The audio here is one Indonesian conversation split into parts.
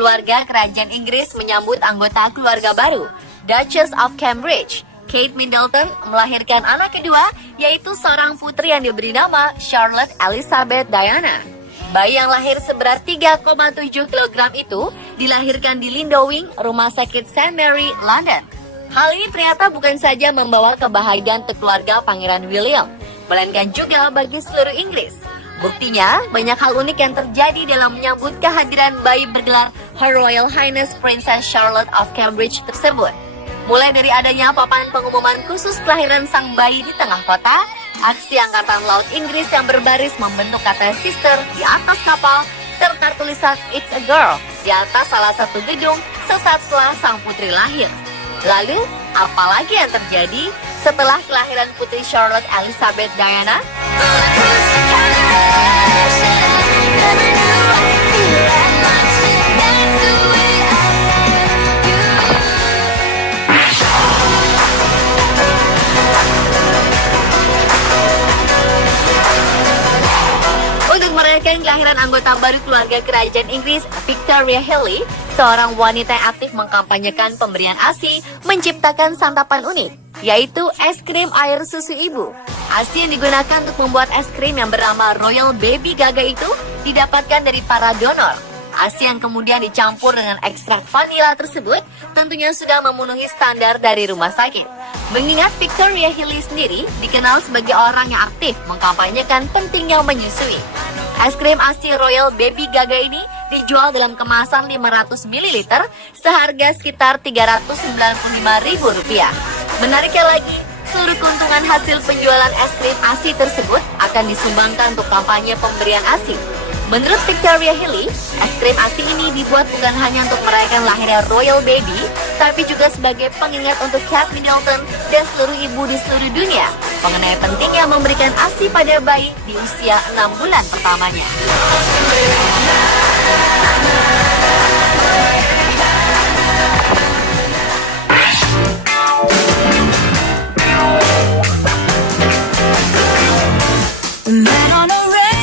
keluarga kerajaan Inggris menyambut anggota keluarga baru, Duchess of Cambridge. Kate Middleton melahirkan anak kedua, yaitu seorang putri yang diberi nama Charlotte Elizabeth Diana. Bayi yang lahir seberat 3,7 kg itu dilahirkan di Lindowing, Rumah Sakit St. Mary, London. Hal ini ternyata bukan saja membawa kebahagiaan untuk keluarga Pangeran William, melainkan juga bagi seluruh Inggris. Buktinya, banyak hal unik yang terjadi dalam menyambut kehadiran bayi bergelar Her Royal Highness Princess Charlotte of Cambridge tersebut. Mulai dari adanya papan pengumuman khusus kelahiran sang bayi di tengah kota, aksi Angkatan Laut Inggris yang berbaris membentuk kata sister di atas kapal, serta tulisan It's a Girl di atas salah satu gedung sesaat setelah sang putri lahir. Lalu, apa lagi yang terjadi setelah kelahiran putri Charlotte Elizabeth Diana? Untuk merayakan kelahiran anggota baru keluarga kerajaan Inggris, Victoria Healey, seorang wanita yang aktif mengkampanyekan pemberian ASI, menciptakan santapan unik, yaitu es krim air susu ibu. ASI yang digunakan untuk membuat es krim yang bernama Royal Baby Gaga itu didapatkan dari para donor. ASI yang kemudian dicampur dengan ekstrak vanila tersebut tentunya sudah memenuhi standar dari rumah sakit. Mengingat Victoria Healey sendiri dikenal sebagai orang yang aktif mengkampanyekan pentingnya menyusui. Es krim ASI Royal Baby Gaga ini dijual dalam kemasan 500 ml seharga sekitar Rp395.000. Menariknya lagi, seluruh keuntungan hasil penjualan es krim ASI tersebut akan disumbangkan untuk kampanye pemberian ASI. Menurut Victoria Healey, es krim ASI ini dibuat bukan hanya untuk merayakan lahirnya Royal Baby, tapi juga sebagai pengingat untuk Kate Middleton dan seluruh ibu di seluruh dunia mengenai pentingnya memberikan ASI pada bayi di usia 6 bulan pertamanya.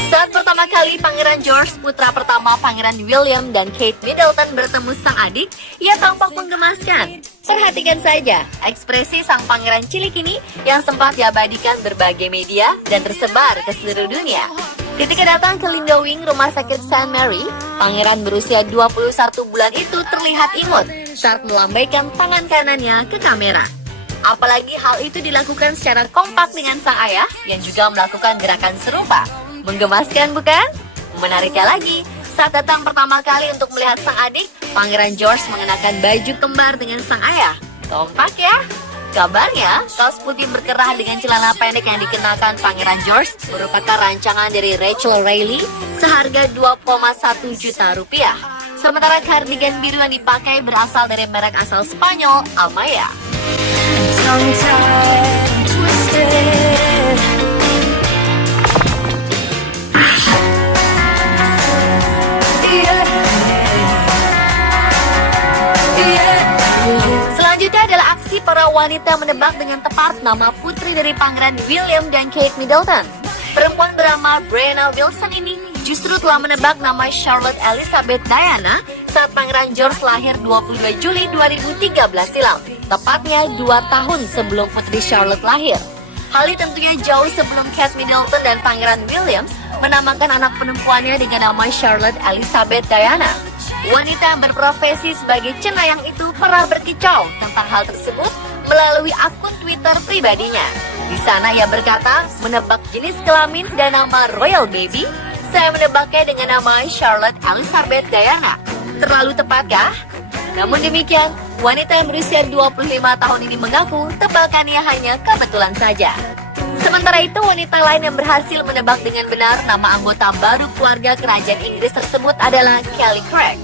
Saat pertama kali Pangeran George, putra pertama Pangeran William dan Kate Middleton bertemu sang adik, ia tampak menggemaskan. Perhatikan saja ekspresi sang pangeran cilik ini yang sempat diabadikan berbagai media dan tersebar ke seluruh dunia. Ketika datang ke Lindowing, Rumah Sakit St. Mary, pangeran berusia 21 bulan itu terlihat imut saat melambaikan tangan kanannya ke kamera. Apalagi hal itu dilakukan secara kompak dengan sang ayah yang juga melakukan gerakan serupa. Menggemaskan bukan? Menariknya lagi, saat datang pertama kali untuk melihat sang adik, Pangeran George mengenakan baju kembar dengan sang ayah. Kompak ya? Kabarnya, kaos putih berkerah dengan celana pendek yang dikenakan Pangeran George merupakan rancangan dari Rachel Riley seharga Rp2,1 juta. Sementara kardigan biru yang dipakai berasal dari merek asal Spanyol, Amaya. Selanjutnya adalah aksi para wanita menebak dengan tepat nama putri dari Pangeran William dan Kate Middleton. Perempuan bernama Brianna Wilson ini justru telah menebak nama Charlotte Elizabeth Diana saat Pangeran George lahir 22 Juli 2013 silam, tepatnya 2 tahun sebelum putri Charlotte lahir. Hal ini tentunya jauh sebelum Kate Middleton dan Pangeran William menamakan anak perempuannya dengan nama Charlotte Elizabeth Diana. Wanita yang berprofesi sebagai cenayang itu pernah berkicau tentang hal tersebut melalui akun Twitter pribadinya. Di sana ia berkata, menebak jenis kelamin dan nama Royal Baby, saya menebaknya dengan nama Charlotte Elizabeth Diana. Terlalu tepatkah? Namun demikian, wanita yang berusia 25 tahun ini mengaku tebakannya hanya kebetulan saja. Sementara itu, wanita lain yang berhasil menebak dengan benar nama anggota baru keluarga kerajaan Inggris tersebut adalah Kelly Craig.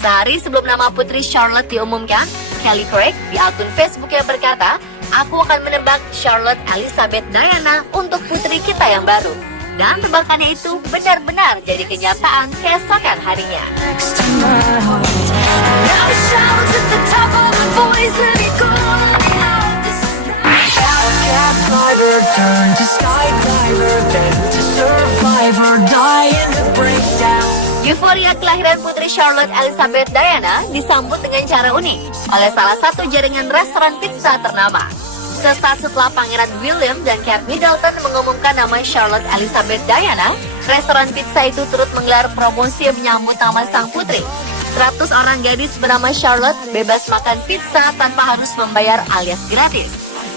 Sehari sebelum nama putri Charlotte diumumkan, Kelly Craig di akun Facebooknya berkata, aku akan menebak Charlotte Elizabeth Diana untuk putri kita yang baru. Dan tebakannya itu benar-benar jadi kenyataan keesokan harinya. UFO Euforia kelahiran Putri Charlotte Elizabeth Diana disambut dengan cara unik oleh salah satu jaringan restoran pizza ternama. Sesaat setelah Pangeran William dan Kate Middleton mengumumkan nama Charlotte Elizabeth Diana, restoran pizza itu turut menggelar promosi menyambut nama sang putri. 100 orang gadis bernama Charlotte bebas makan pizza tanpa harus membayar alias gratis.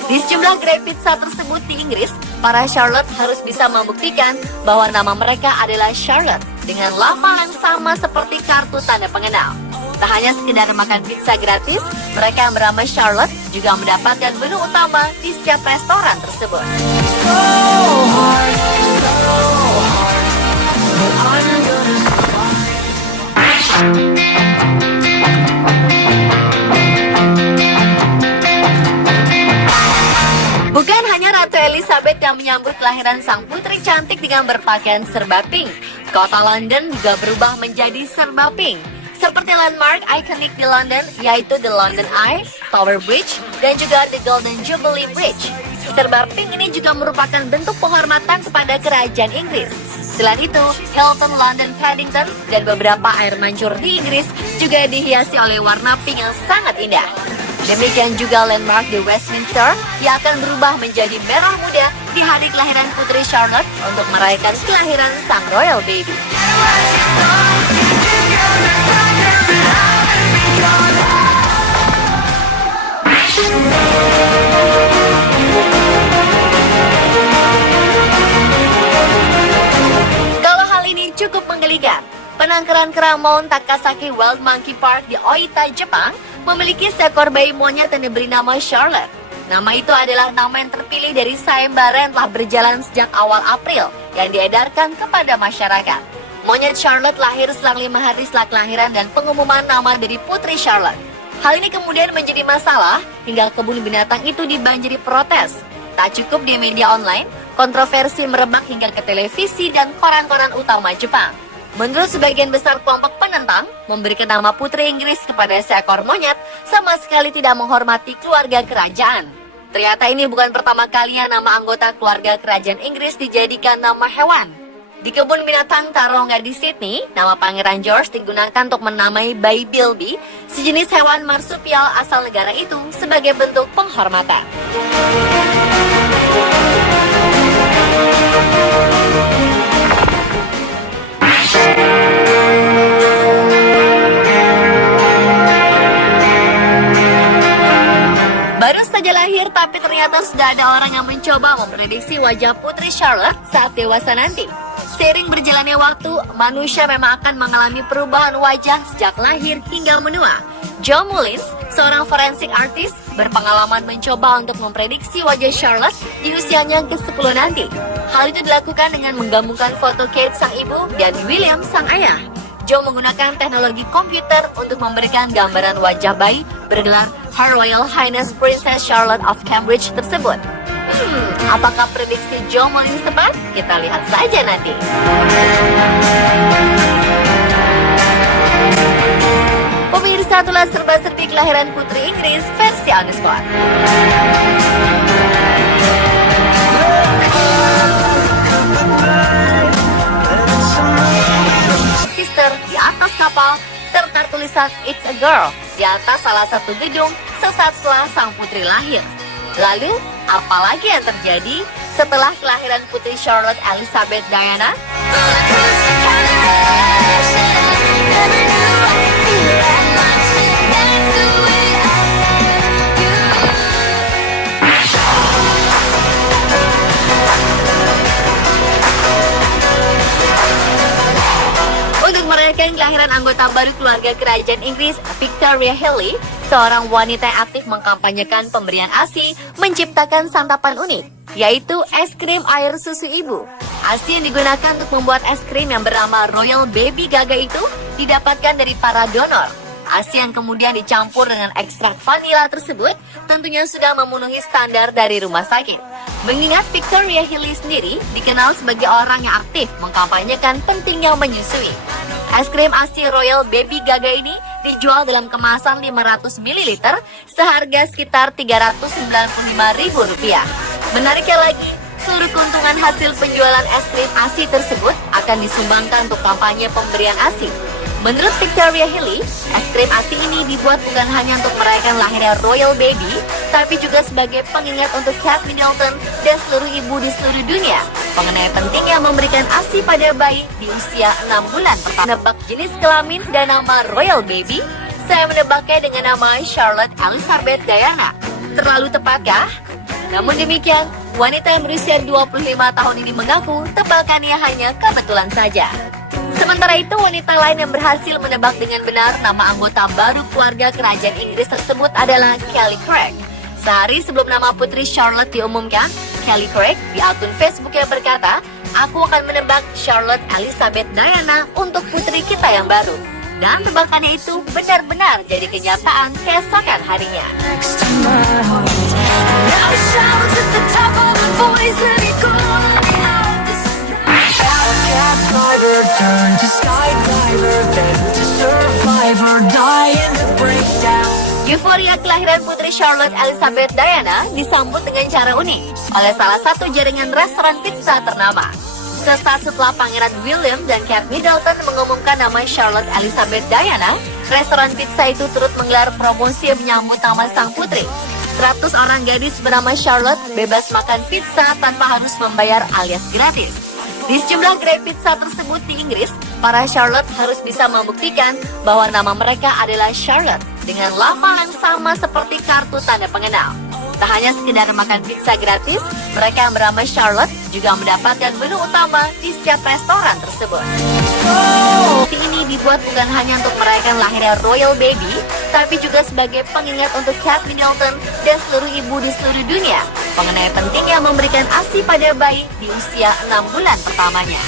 Di sejumlah gerai pizza tersebut di Inggris, para Charlotte harus bisa membuktikan bahwa nama mereka adalah Charlotte dengan lamaran sama seperti kartu tanda pengenal. Tak hanya sekedar makan pizza gratis, mereka yang bernama Charlotte juga mendapatkan menu utama di setiap restoran tersebut. Bukan hanya Ratu Elizabeth yang menyambut kelahiran sang putri cantik dengan berpakaian serba pink, kota London juga berubah menjadi serba pink. Seperti landmark ikonik di London, yaitu The London Eye, Tower Bridge, dan juga The Golden Jubilee Bridge. Serba pink ini juga merupakan bentuk penghormatan kepada kerajaan Inggris. Selain itu, Hilton London Paddington dan beberapa air mancur di Inggris juga dihiasi oleh warna pink yang sangat indah. Demikian juga landmark di Westminster yang akan berubah menjadi merah muda di hari kelahiran Putri Charlotte untuk merayakan kelahiran sang royal baby. Kalau hal ini cukup menggelikan, penangkaran kerang Mount Takasaki Wild Monkey Park di Oita, Jepang memiliki seekor bayi monyet yang diberi nama Charlotte. Nama itu adalah nama yang terpilih dari sayembara yang telah berjalan sejak awal April yang diedarkan kepada masyarakat. Monyet Charlotte lahir selang 5 hari setelah kelahiran dan pengumuman nama dari Putri Charlotte. Hal ini kemudian menjadi masalah hingga kebun binatang itu dibanjiri protes. Tak cukup di media online, kontroversi merebak hingga ke televisi dan koran-koran utama Jepang. Menurut sebagian besar kelompok penentang, memberikan nama putri Inggris kepada seekor monyet sama sekali tidak menghormati keluarga kerajaan. Ternyata ini bukan pertama kalinya nama anggota keluarga kerajaan Inggris dijadikan nama hewan. Di kebun binatang Taronga di Sydney, nama Pangeran George digunakan untuk menamai bayi Bilby, sejenis hewan marsupial asal negara itu sebagai bentuk penghormatan. Baru saja lahir, tapi ternyata sudah ada orang yang mencoba memprediksi wajah Putri Charlotte saat dewasa nanti. Seiring berjalannya waktu, manusia memang akan mengalami perubahan wajah sejak lahir hingga menua. Joe Mullins, seorang forensik artis, berpengalaman mencoba untuk memprediksi wajah Charlotte di usianya ke-10 nanti. Hal itu dilakukan dengan menggabungkan foto Kate sang ibu dan William sang ayah. Joe menggunakan teknologi komputer untuk memberikan gambaran wajah bayi bergelar Her Royal Highness Princess Charlotte of Cambridge tersebut. Apakah prediksi Joe Mullins tepat? Kita lihat saja nanti. Pemirsa, itulah serba-serbi kelahiran Putri Inggris versi on the spot. Sister di atas kapal serta tulisan It's a Girl di atas salah satu gedung sesaat setelah sang putri lahir. Lalu, apalagi yang terjadi setelah kelahiran Putri Charlotte Elizabeth Diana? Untuk merayakan kelahiran anggota baru keluarga kerajaan Inggris, Victoria Haley, seorang wanita yang aktif mengkampanyekan pemberian ASI, menciptakan santapan unik, yaitu es krim air susu ibu. ASI yang digunakan untuk membuat es krim yang bernama Royal Baby Gaga itu didapatkan dari para donor. ASI yang kemudian dicampur dengan ekstrak vanila tersebut tentunya sudah memenuhi standar dari rumah sakit. Mengingat Victoria Haley sendiri dikenal sebagai orang yang aktif mengkampanyekan pentingnya menyusui. Es krim ASI Royal Baby Gaga ini dijual dalam kemasan 500 ml seharga sekitar Rp395.000. Menariknya lagi, Seluruh keuntungan hasil penjualan es krim ASI tersebut akan disumbangkan untuk kampanye pemberian ASI. Menurut Victoria Healy, es krim ASI ini dibuat bukan hanya untuk merayakan lahirnya Royal Baby, tapi juga sebagai pengingat untuk Kate Middleton dan seluruh ibu di seluruh dunia mengenai pentingnya memberikan ASI pada bayi di usia 6 bulan pertama. Menebak jenis kelamin dan nama Royal Baby, saya menebaknya dengan nama Charlotte Elizabeth Diana. Terlalu tepatkah? Namun demikian, wanita yang berusia 25 tahun ini mengaku tebakannya hanya kebetulan saja. Sementara itu, wanita lain yang berhasil menebak dengan benar nama anggota baru keluarga kerajaan Inggris tersebut adalah Kelly Craig. Sehari sebelum nama putri Charlotte diumumkan, Kelly Craig di akun Facebook-nya berkata, "Aku akan menebak Charlotte Elizabeth Diana untuk putri kita yang baru." Dan tebakannya itu benar-benar jadi kenyataan keesokan harinya. Euforia kelahiran putri Charlotte Elizabeth Diana disambut dengan cara unik oleh salah satu jaringan restoran pizza ternama. Sesaat setelah Pangeran William dan Kate Middleton mengumumkan nama Charlotte Elizabeth Diana, restoran pizza itu turut menggelar promosi yang menyambut nama sang putri. 100 orang gadis bernama Charlotte bebas makan pizza tanpa harus membayar alias gratis. Di sejumlah gerai pizza tersebut di Inggris, para Charlotte harus bisa membuktikan bahwa nama mereka adalah Charlotte dengan lamaran sama seperti kartu tanda pengenal. Tak hanya sekedar makan pizza gratis, mereka yang bernama Charlotte juga mendapatkan menu utama di setiap restoran tersebut. Ini dibuat bukan hanya untuk merayakan lahirnya Royal Baby, tapi juga sebagai pengingat untuk Kate Middleton dan seluruh ibu di seluruh dunia mengenai pentingnya memberikan ASI pada bayi di usia 6 bulan pertamanya.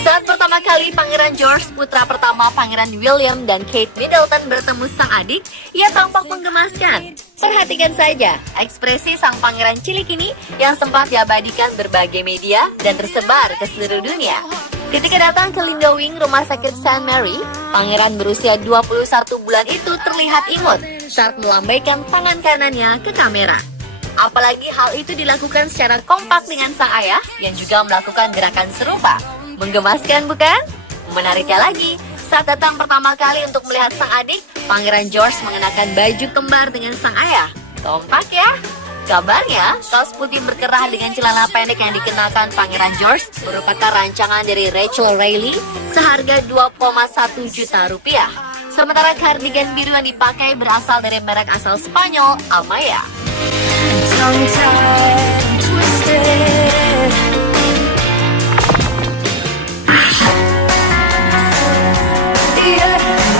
Saat pertama kali Pangeran George, putra pertama Pangeran William dan Kate Middleton bertemu sang adik, ia tampak menggemaskan. Perhatikan saja ekspresi sang pangeran cilik ini yang sempat diabadikan berbagai media dan tersebar ke seluruh dunia. Ketika datang ke Lindowing, rumah sakit St. Mary, pangeran berusia 21 bulan itu terlihat imut saat melambaikan tangan kanannya ke kamera. Apalagi hal itu dilakukan secara kompak dengan sang ayah yang juga melakukan gerakan serupa. Menggemaskan bukan? Menariknya lagi, saat datang pertama kali untuk melihat sang adik, Pangeran George mengenakan baju kembar dengan sang ayah. Kompak ya? Kabarnya, kaos putih berkerah dengan celana pendek yang dikenakan Pangeran George merupakan rancangan dari Rachel Riley seharga 2,1 juta rupiah. Sementara kardigan biru yang dipakai berasal dari merek asal Spanyol, Amaya. Tongue-tied, twisted